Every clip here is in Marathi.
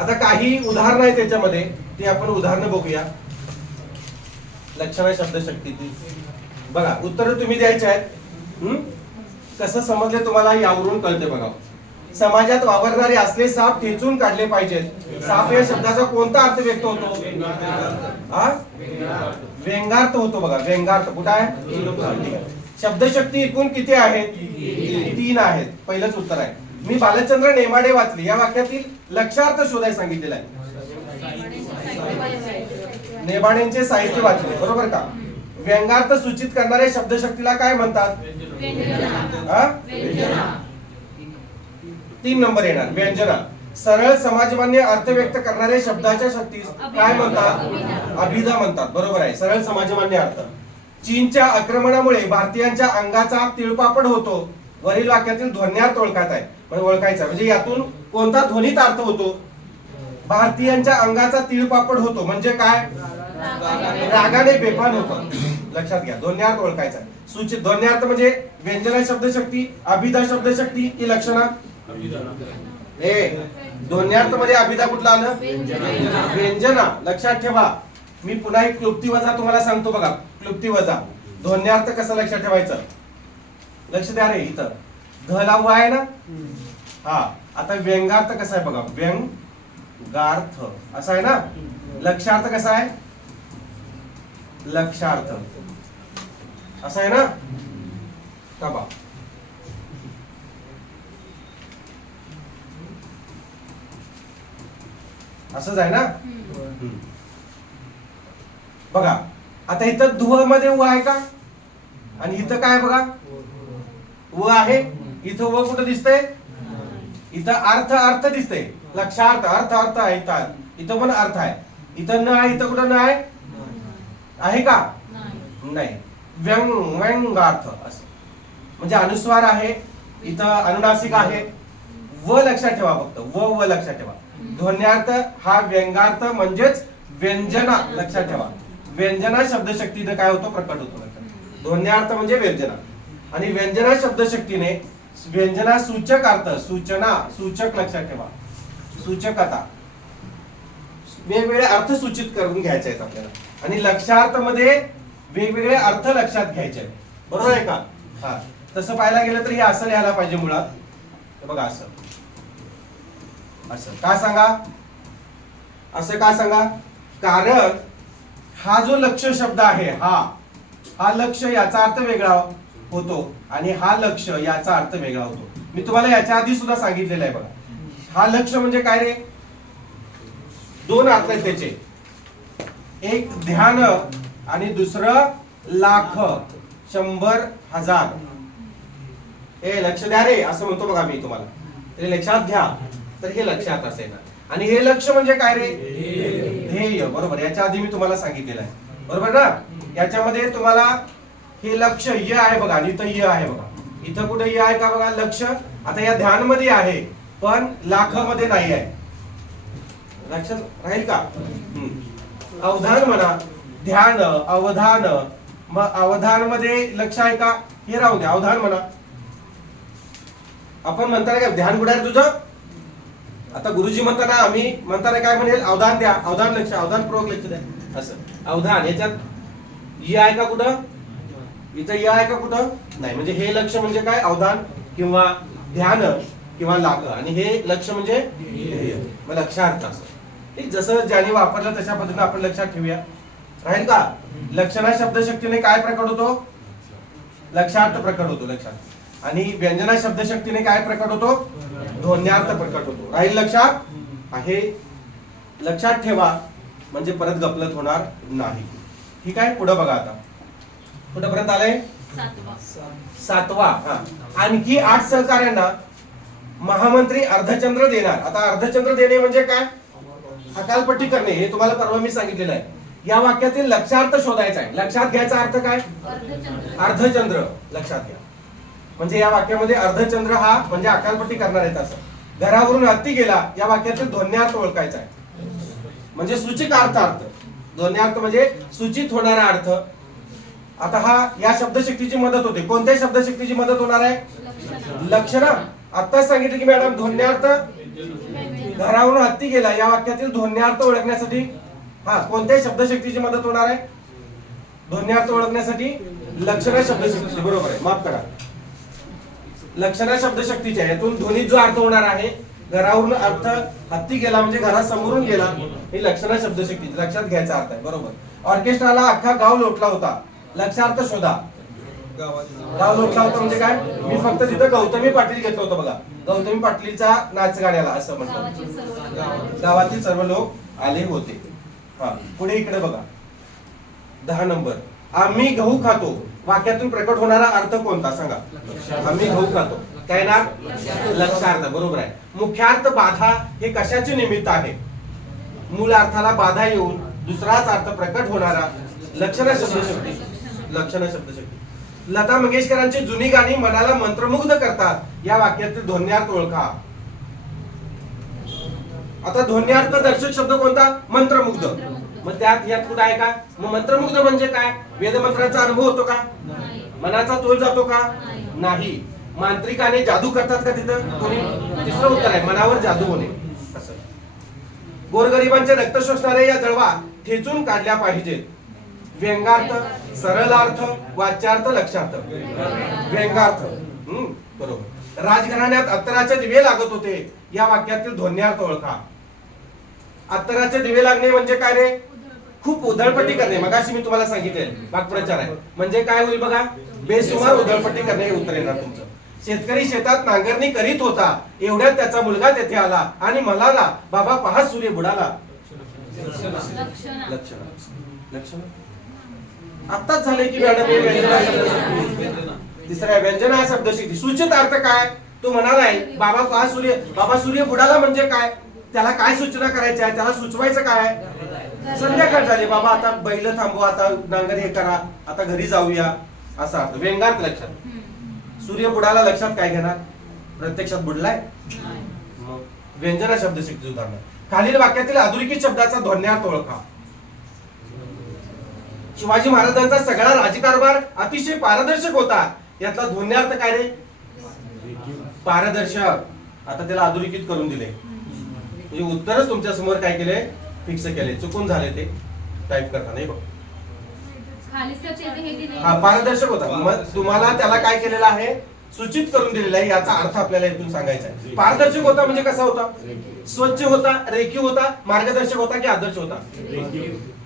आता काही उदाहरणं आहेत त्याच्यामध्ये. ती आपण उदाहरणं बघूया. लक्षणा शब्दशक्तीची बघा उत्तर तुम्ही द्यायचे आहेत. कसं समजले तुम्हाला यावरून कळते बघा. समाजात वावरणारे असले साप ठेचून काढले पाहिजेत. साप या शब्दाचा कोणता अर्थ व्यक्त होतो? हा? व्यंगार्थ होतो बघा व्यंगार्थ. कुठं आहे आहे. शब्दशक्ती एकूण किती आहेत? तीन आहेत. पहिलंच उत्तर आहे. मी बालचंद्र नेमाडे वाचले. या वाक्यातील लक्षार्थ शोधाय सांगितलेला आहे. नेमाडेंचे साहित्य वाचले. बरोबर का? व्यंगार्थ सूचित करणाऱ्या शब्दशक्तीला काय म्हणतात? तीन नंबर येणार. व्यंजना. सरळ समाजमान्य अर्थ व्यक्त करणाऱ्या शब्दाच्या शक्तीस काय म्हणतात? अभिधा म्हणतात. बरोबर आहे. सरळ समाजमान्य अर्थ. चीनच्या आक्रमणामुळे भारतीयांच्या अंगाचा तिळपापड होतो. वरील वाक्यातील ध्वन्यार्थ ओळखायचा आहे. म्हणजे ओळखायचा म्हणजे यातून कोणता ध्वनीत अर्थ होतो? भारतीयांच्या अंगाचा तिळपापड होतो. म्हणजे काय? रागाने बेपान होतं. लक्षात घ्या. ध्वन्यार्थ ओळखायचा सूचित ध्वन्यार्थ म्हणजे व्यंजना शब्दशक्ती अभिधा शब्दशक्ती की लक्षणा? ए ध्वन्यार्थमध्ये म्हणजे अभिधा कुठला आलं? व्यंजना. लक्षात ठेवा. मी पुन्हा एक क्लुप्ती वजा तुम्हाला सांगतो बघा. क्लुप्ती वजा. ध्वन्यार्थ कसं लक्षात ठेवायचं? लक्ष द्या रे इथं. ध लावू आहे ना? हा. आता व्यंगार्थ कसा आहे बघा. व्यंगार्थ. असा आहे ना? लक्षार्थ कसा आहे? लक्षार्थ. असा आहे ना? का बा असंच आहे ना. बघा. आता इथं धुवमध्ये व आहे का? आणि इथं काय बघा? व आहे. इथं व कुठं दिसतंय? इथं अर्थ अर्थ दिसतंय. लक्षार्थ अर्थ अर्थ आहे इथं. इथं पण अर्थ आहे. इथं न आहे इथं कुठं न आहे? आहे का? नाही. व्यंग व्यंगार्थ असं. म्हणजे अनुस्वार आहे इथं अनुनासिक आहे. व लक्षात ठेवा फक्त. व व लक्षात ठेवा. ध्वन्यार्थ हा व्यंगार्थ म्हणजेच व्यंजना. लक्षात ठेवा. व्यंजना शब्दशक्तीनं काय होतो? प्रकट होतो. ध्वन्यार्थ म्हणजे व्यंजना. आणि व्यंजना शब्दशक्तीने व्यंजना सूचक अर्थ सूचना सूचक लक्षात ठेवा. सूचकता. वेगवेगळे अर्थ सूचित करून घ्यायचे आहेत आपल्याला. आणि लक्षार्थमध्ये वेगवेगळे अर्थ लक्षात घ्यायचे आहेत. बरोबर आहे का? हा. तसं पाहायला गेलं तर हे असं लिहायला पाहिजे मुळात. बघा असं असं का सांगा? असं का सांगा? कारण हा जो लक्ष शब्द आहे हा हा लक्ष याचा अर्थ वेगळा हो. होतो. आणि हा लक्ष याचा अर्थ वेगळा होतो. मी तुम्हाला याच्या आधी सुद्धा सांगितलेलं आहे बघा. हा लक्ष म्हणजे काय रे? दोन अर्थ आहेत त्याचे. एक ध्यान आणि दुसरं लाख. शंभर हजार. ए लक्ष द्या रे असं म्हणतो बघा मी तुम्हाला. ते लक्षात घ्या. तर हे लक्षात असेल. आणि हे लक्ष म्हणजे काय रे? ध्येय. बरोबर. याच्या आधी मी तुम्हाला सांगितलेलं आहे. बरोबर ना? याच्यामध्ये तुम्हाला हे लक्ष य आहे बघा आणि इथं य आहे बघा. इथं कुठे य आहे का बघा? लक्ष. आता या ध्यानमध्ये आहे पण लाखामध्ये नाही आहे. लक्षात राहील का? अवधान म्हणा ध्यान अवधान. मग अवधानमध्ये लक्ष आहे का? हे राहू द्या अवधान म्हणा. आपण म्हणताना काय ध्यान कुठे आहे तुझं? आता गुरुजी म्हणताना आम्ही म्हणताना काय म्हणेल? अवधान द्या. अवधान लक्ष अवधान पूर्वक लक्ष द्या. असं. अवधान याच्यात य आहे का कुठं? इथं य आहे का कुठं? नाही म्हणजे हे लक्ष म्हणजे काय? अवधान किंवा ध्यान किंवा लाग आणि हे लक्ष म्हणजे लक्षार्थ असं. ठीक जसं ज्याने वापरलं तशा पद्धतीने आपण लक्षात ठेवूया. राहील का? लक्षणा शब्दशक्तीने काय प्रकट होतो? लक्षार्थ प्रकट होतो लक्षात. आणि व्यंजना शब्दशक्तीने काय प्रकट होतो? ध्वन्यार्थ प्रकट होतो. राहील लक्षात? आहे. लक्षात ठेवा. म्हणजे परत गपलत होणार नाही. ठीक आहे? पुढे बघा आता. कुठपर्यंत आलंय? सातवा. हा. आणखी आठ सहकार्यांना महामंत्री अर्धचंद्र देणार. आता अर्धचंद्र देणे म्हणजे काय? हकालपट्टी करणे. हे तुम्हाला परवा मी सांगितलेलं आहे. या वाक्यातील लक्षार्थ शोधायचा आहे. लक्षात घ्यायचा अर्थ काय? अर्धचंद्र. लक्षात घ्या. म्हणजे या वाक्यामध्ये अर्धचंद्र हा म्हणजे अकालपट्टी करणार आहेत असं. घरावरून हत्ती गेला या वाक्यातील ध्वन्यार्थ ओळखायचा आहे. म्हणजे सूचिक अर्थ अर्थ ध्वन्यार्थ म्हणजे सूचित होणारा अर्थ. आता हा या शब्दशक्तीची मदत होते. कोणत्या शब्दशक्तीची मदत होणार आहे? लक्षणं. आत्ताच सांगितलं की मॅडम ध्वन्यार्थ घरावरून हत्ती गेला. या वाक्यातील ध्वन्यार्थ ओळखण्यासाठी हा कोणत्याही शब्दशक्तीची मदत होणार आहे? ध्वन्यार्थ ओळखण्यासाठी लक्षणा शब्दशक्ती बरोबर आहे. माफ करा. लक्षणा शब्दशक्तीच्या यातून ध्वनीत जो अर्थ होणार आहे घरावरून अर्थ हत्ती गेला म्हणजे घरासमोरून गेला ही लक्षणा शब्दशक्ती लक्षात घ्यायचा अर्थ आहे. बरोबर. ऑर्केस्ट्राला अख्खा गाव लोटला होता. लक्षार्थ शोधा. गाव लोटला होता म्हणजे काय? मी फक्त तिथं गौतमी पाटील घेतलं होतं बघा. गौतमी पाटीलचा नाच गाण्याला असं म्हणतो गावातील सर्व लोक. आले होते. हा पुढे इकडे बघा. दहा नंबर. आम्ही गहू खातो. वाक्यातून प्रकट होणारा अर्थ कोणता? सांगा. आम्ही गहू खातो. काय ना लक्षार्थ. बरोबर आहे. मुख्यार्थ बाधा हे कशाचे निमित्त आहे? मूळ अर्थाला बाधा येऊन दुसराच अर्थ प्रकट होणारा. लक्षण शब्दशक्ती लक्षण शब्दशक्ती. लता मंगेशकरांची जुनी गाणी मनाला मंत्रमुग्ध करतात. या वाक्यातील ध्वन्यार्थ ओळखा. आता ध्वन्यार्थ दर्शक शब्द कोणता? मंत्रमुग्ध. मग त्यात यात कुठं आहे का? मग मंत्रमुग्ध म्हणजे काय? वेदमंत्राचा अनुभव होतो का? नाही. मनाचा तोल जातो का? नाही. नाही. मांत्रिकाने जादू करतात का तिथं? कोणी? तिसरं उत्तर आहे मनावर जादू होणे. असं. गोरगरिबांचे रक्त शोषणारे या जळवा ठेचून काढल्या पाहिजेत. व्यंगार्थ सरलार्थ वाच्यार्थ लक्षार्थ. व्यंगार्थ. हम्म, बरोबर. राजघराण्यात अत्तराचे दिवे लागत होते. या वाक्यातील ध्वन्यार्थ ओळखा. अत्तराचे दिवे लागणे म्हणजे काय रे? खूप उधळपट्टी करणे. मगाशी मी तुम्हाला सांगितले वाक्प्रचार आहे. म्हणजे काय होईल बघा? बेसुमार उधळपट्टी करणे हे उत्तर येणार तुमचं. शेतकरी शेतात नांगरणी करीत होता. एवढ्यात त्याचा मुलगा तेथे आला आणि म्हणाला बाबा पहा सूर्य बुडाला. लक्षणा. लक्षण. लक्षण? आत्ताच झाले की मॅडम हे व्यंजना शब्दशक्ती तिसऱ्या व्यंजना सूचित अर्थ काय? तो म्हणालाय बाबा पहा सूर्य बाबा सूर्य बुडाला म्हणजे काय? त्याला काय सूचना करायच्या त्याला सुचवायचं काय संध्याकाळ झाली. बाबा आता बैल थांबवा आता नांगर हे करा आता घरी जाऊया. असा अर्थ. व्यंगार्थ लक्षात. सूर्य बुडाला लक्षात काय घेणार? प्रत्यक्षात बुडलाय. मग व्यंजना शब्दशक्ती उदाहरण खालील वाक्यातील अधोरेखित शब्दाचा ध्वन्यार्थ ओळखा. शिवाजी महाराजांचा सगळा राजकारभार अतिशय पारदर्शक होता. यातला ध्वन्यार्थ काय रे? पारदर्शक. आता त्याला अधोरेखित करून दिले. म्हणजे उत्तरच तुमच्यासमोर काय केले? फिक्स केले. चुकून झाले ते. टाईप करताना. बघ. हा पारदर्शक होता. मग तुम्हाला त्याला काय केलेलं आहे? सूचित करून दिलेला आहे. याचा अर्थ आपल्याला इथून सांगायचा आहे. पारदर्शक होता म्हणजे कसा होता? स्वच्छ होता रेखीव होता मार्गदर्शक होता की आदर्श होता?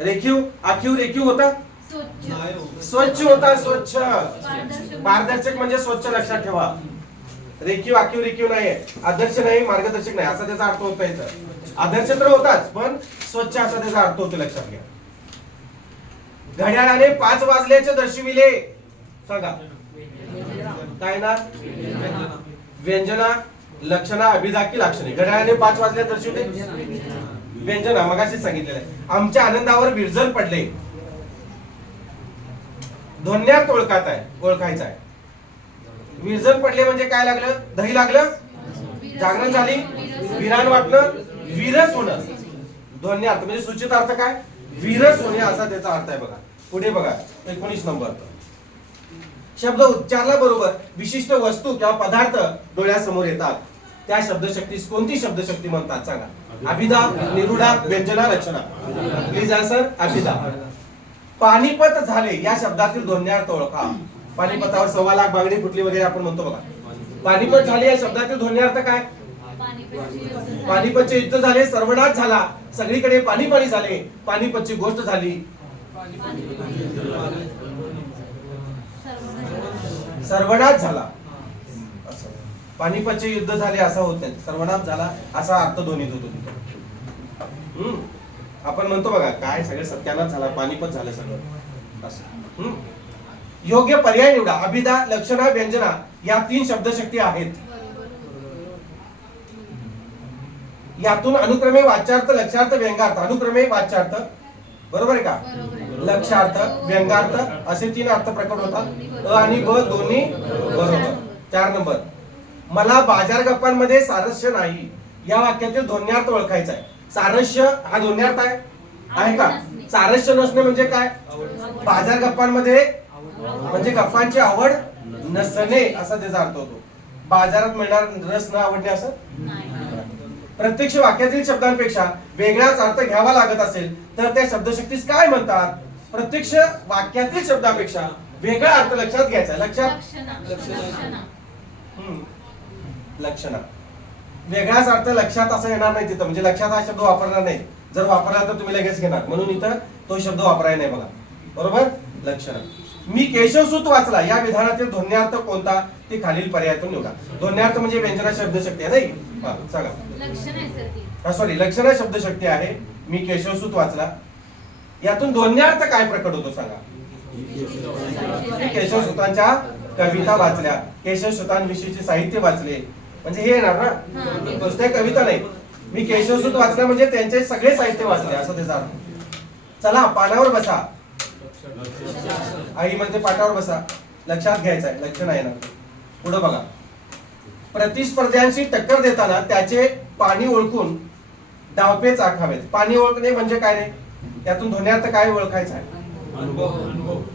रेखीव आखीव रेखीव होता? स्वच्छ. स्वच्छ होता स्वच्छ. पारदर्शक. म्हणजे स्वच्छ लक्षात ठेवा. रेखीव आखीव रेखीव नाही. आदर्श नाही मार्गदर्शक नाही. असा त्याचा अर्थ होता इथं. आदर्श तर होताच पण स्वच्छ असा त्याचा अर्थ होतो लक्षात घ्या. घड्याळाने पाच वाजल्याचे दर्शविले. सांगा. काय ना? व्यंजना. लक्षणा अभिधा की लाक्षणे घड्याळाने पाच वाजल्या दर्शविले? व्यंजन मगाशी सांगितलेलं आहे. आमच्या आनंदावर विरजन पडले. धोन्यात ओळखात आहे ओळखायचा आहे. विरजन पडले म्हणजे काय लागलं? दही लागलं? जागरण झाली? विरान वाटलं? विरस होणं ध्वन्यार्थ म्हणजे सूचित अर्थ काय? विरस होणे असा त्याचा अर्थ आहे बघा. पुढे बघा. एकोणीस नंबर. शब्द उच्चारला बरोबर. विशिष्ट वस्तू किंवा पदार्थ डोळ्यासमोर येतात. त्या शब्दशक्तीस कोणती शब्दशक्ती म्हणतात? सांगा. अभिधा निरुडा व्यंजना रचना. प्लीज आन्सर अभिधा पानिपत झाले या शब्दातील ध्वन्यार्थ ओळखा. पानिपतावर सव्वा लाख बागडी फुटली वगैरे आपण म्हणतो बघा. पानिपत झाले या शब्दातील ध्वन्यार्थ काय? पानिपतची युद्ध झाले सर्वनाश झाला. सगळीकडे पाणी पाणी झाले. पानिपतची गोष्ट झाली. सर्व सर्वनाश झाला. पानिपतचे युद्ध झाले असा होत नाही. सर्वनाश झाला असा अर्थ ध्वनीत होतो तिथं. हम्म. आपण म्हणतो बघा काय सगळं सत्यानाश झाला पानिपत झालं सगळं. असं. योग्य पर्याय निवडा. अभिधा लक्षणा व्यंजना या तीन शब्दशक्ती आहेत. यातून अनुक्रमे वाच्यार्थ लक्षार्थ व्यंगार्थ. अनुक्रमे वाच्यार्थ. बरोबर आहे का. लक्षार्थ व्यंगार्थ असे तीन अर्थ प्रकट होतात. अ आणि ब दोन्ही बरोबर. चार नंबर. मला बाजार गप्पांमध्ये सारस्य नाही. या वाक्यातील ध्वन्यार्थ ओळखायचा आहे. सारस्य हा ध्वन्यार्थ आहे? आहे का? सारस्य नसणे म्हणजे काय? बाजार गप्पांमध्ये म्हणजे गप्पांची आवड नसणे असा त्याचा अर्थ होतो. बाजारात मिळणार रस न आवडणे असं? प्रत्यक्ष वाक्यातील शब्दांपेक्षा वेगळाच अर्थ घ्यावा लागत असेल तर त्या शब्दशक्तीस काय म्हणतात? प्रत्यक्ष वाक्यातील शब्दापेक्षा वेगळा अर्थ लक्षात घ्यायचा लक्षात? लक्षणा. वेगळाच अर्थ लक्षात असं येणार नाही तिथं. म्हणजे लक्षात हा शब्द वापरणार नाही. जर वापरला तर तुम्ही लगेच घेणार. म्हणून इथं तो शब्द वापरायला नाही बघा. बरोबर? लक्षणा. मी केशवसूत वाचला. या विधानातील ध्वन्यार्थ कोणता? ते खालील पर्यायातून निवडा. ध्वन्यार्थ म्हणजे व्यंजना शब्दशक्ती आहे नाही? सांगा. सर लक्षणा शब्दशक्ती आहे. मी केशवसूत वाचला. यातून ध्वन्यार्थ काय प्रकट होतो सांगा. केशवसुतांच्या कविता वाचल्या. केशवसुतांविषयीचे साहित्य वाचले. म्हणजे हे येणार हा. ना नुसत्या कविता नाही. मी केशवसुत वाचल्या म्हणजे त्यांचे सगळे साहित्य वाचले असं त्याचा अर्थ चला पानावर बसा. आई म्हणते पाटावर बसा. लक्षात घ्यायचं आहे लक्ष नाही ना. पुढे बघा. प्रतिस्पर्ध्यांशी टक्कर देताना त्याचे पाणी ओळखून डावपेच आखावेत. पाणी ओळखणे म्हणजे काय रे? त्यातून ध्वन्यार्थ काय ओळखायचा आहे?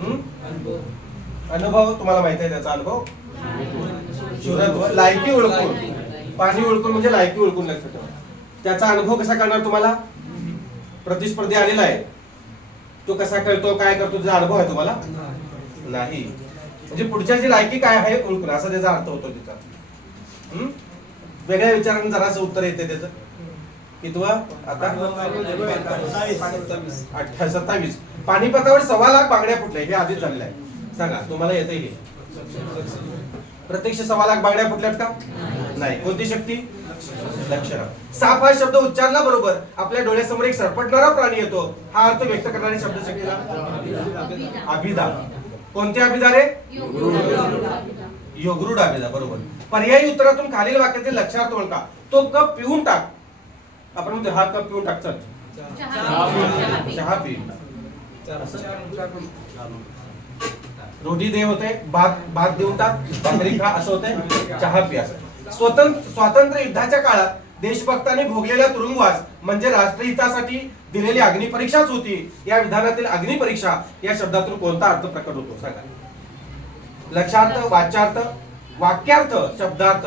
हम्म? अनुभव. तुम्हाला माहिती आहे त्याचा अनुभव? शुरत्व लायकी ओळखून पाणी ओळखून म्हणजे लायकी ओळखून लक्षात ठेवा. त्याचा अनुभव कसा करणार तुम्हाला? प्रतिस्पर्धी आलेला आहे. तो कसा करतो काय करतो त्याचा अनुभव आहे तुम्हाला? नाही. म्हणजे पुढच्याची लायकी काय आहे ओळखून. असा त्याचा अर्थ होतो तिचा. वेगळ्या विचारानं जरासं उत्तर येते त्याचं. कितवा? आता? अठरा सत्तावीस पाणीपतावर सव्वा लाख बांगड्या फुटल्या. हे आधीच झालेलं आहे. सांगा तुम्हाला येते हे प्रत्यक्ष सव्वा लाख बांगड्या फुटल्यात का? नाही. कोणती शक्ती? लक्षणा साप हा शब्द उच्चारला बरोबर. आपल्या डोळ्यासमोर एक सरपटणारा प्राणी येतो. हा अर्थ व्यक्त करणारी शब्द शक्तीला अभिदा. कोणते अभिदा रे? योगरूढ अभिदा. बरोबर. पर्यायी उत्तरातून खालील वाक्यातील लक्षार्थ ओळखा तो कप पिऊन टाक. आपण म्हणतो हा कप पिऊन टाक. चल. चहा पी रोजी देव होते भात भात देऊन अमेरिका भाकरी खा असं होते चहा पी असं. स्वतंत्र स्वातंत्र्य युद्धाच्या काळात देशभक्तांनी भोगलेला तुरुंगवास म्हणजे राष्ट्रहितासाठी दिलेली अग्निपरीक्षाच होती. या विधानातील अग्निपरीक्षा या शब्दातून कोणता अर्थ प्रकट होतो? सांगा. लक्षार्थ वाच्यार्थ वाक्यार्थ शब्दार्थ.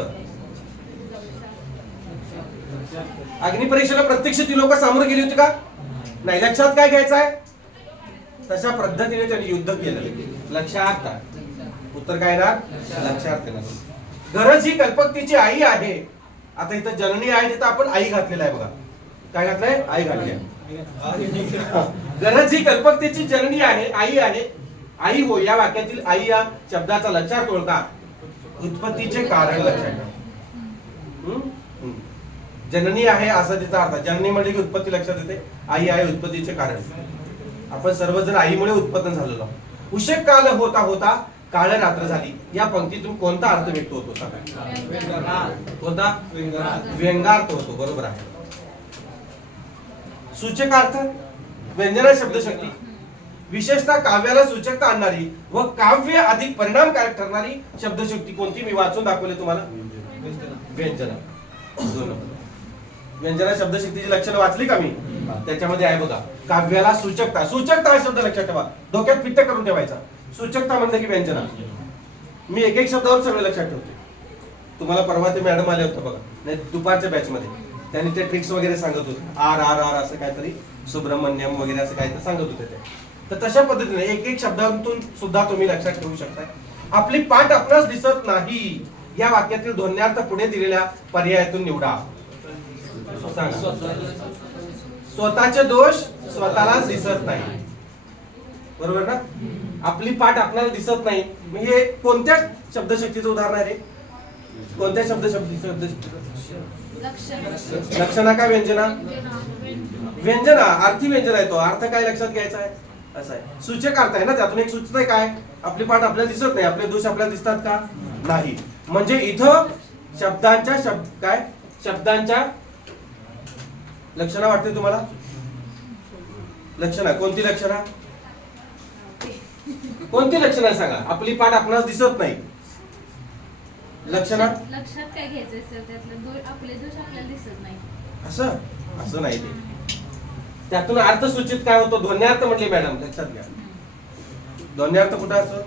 अग्निपरीक्षेला प्रत्यक्ष ती लोक सामोरे गेली होती का? नाही. लक्षात काय घ्यायचं आहे तशा पद्धतीने त्यांनी युद्ध केलं. लक्षात उत्तर काय येणार? लक्षात येणार. गरज ही कल्पकतेची आई आहे. आता इथं जननी आहे तिथं आपण आई घातलेला आहे बघा. काय घातलंय? आई घातली आहे. गरज ही कल्पकतेची जननी आहे आई आहे. आई हो या वाक्यातील आई या शब्दाचा लक्षात ओळखा उत्पत्तीचे कारण लक्षात जननी आहे असा तिचा अर्थ. जननी म्हणजे की उत्पत्ती लक्षात येते. आई आहे उत्पत्तीचे कारण. आपण सर्वजण आईमुळे उत्पन्न झालेलो उशक काल होता होता काळ रात्र झाली. या पंक्तीतून कोणता अर्थ व्यक्त होतो सांगा? कोणता? व्यंगार्थ होतो. बरोबर आहे. सूचकार्थ व्यंजना शब्दशक्ती. विशेषतः काव्याला सूचकता आणणारी व काव्य अधिक परिणामकारक ठरणारी शब्दशक्ती कोणती? मी वाचून दाखवले तुम्हाला. व्यंजना. दोन नंबर. व्यंजना शब्दशक्तीची लक्षणं वाचली का मी? त्याच्यामध्ये आहे बघा काव्याला सूचकता. सूचकता हा शब्द लक्षात ठेवा. डोक्यात पित्त करून ठेवायचा. सूचकता म्हणलं की व्यंजना. मी एक एक शब्दावर सगळं लक्षात ठेवते. तुम्हाला परवा ते मॅडम आले होते बघा नाही दुपारच्या बॅच मध्ये त्यांनी ते ट्रिक्स वगैरे सांगत होते. आर आर आर असं काहीतरी सुब्रमण्यम वगैरे असं काहीतरी सांगत होते ते. तर तशा पद्धतीने एक एक शब्दातून सुद्धा तुम्ही लक्षात ठेवू शकता आपली पाठ आपणास दिसत नाही. या वाक्यातील ध्वन्यार्थ पुढे दिलेल्या पर्यायातून निवडा. स्वतःचे दोष स्वतःलाच दिसत नाही. बरोबर ना? आपली पाठ आपल्याला दिसत नाही. हे कोणत्या शब्दशक्तीचं उदाहरण आहे कोणत्या शब्द शब्दशक्तीचं लक्षणा काय व्यंजना? व्यंजना अर्थी व्यंजना आहे तो. अर्थ काय लक्षात घ्यायचा आहे? असं आहे. सूचक अर्थ आहे ना? त्यातून एक सूचना आहे काय? आपली पाठ आपल्याला दिसत नाही. आपले दोष आपल्याला दिसतात का? नाही. म्हणजे इथं शब्दांच्या शब्द काय? शब्दांच्या लक्षणा वाटते तुम्हाला? लक्षणा? कोणती लक्षणा? कोणती लक्षणं सांगा? आपली पाठ आपणास दिसत नाही. लक्षणा? लक्षात काय घ्यायचंय सर त्यातलं? दो- आपले दोष आपल्याला दिसत नाही. असं? असं नाही ते. त्यातून अर्थ सूचित काय होतो? ध्वन्यार्थ म्हटले मॅडम. लक्षात घ्या. ध्वन्यार्थ कुठं असतो?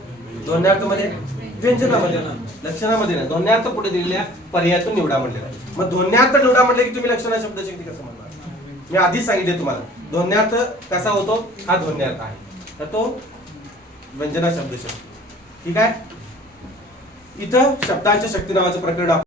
ध्वन्यार्थमध्ये व्यंजनामध्ये. लक्षणामध्ये नाही. ध्वन्यार्थ पुढे दिलेल्या? पर्यायातून निवडा म्हणलेला आहे. मग ध्वन्यार्थ निवडा म्हटले की तुम्ही लक्षणा शब्दशक्ती कसं म्हणणार मी आधीच सांगितले तुम्हाला. ध्वन्यार्थ कसा होतो? हा ध्वन्यार्थ आहे. तर तो व्यंजना शब्द ठीक आहे? इथं शब्दांच्या शक्ती नावाचं प्रकरण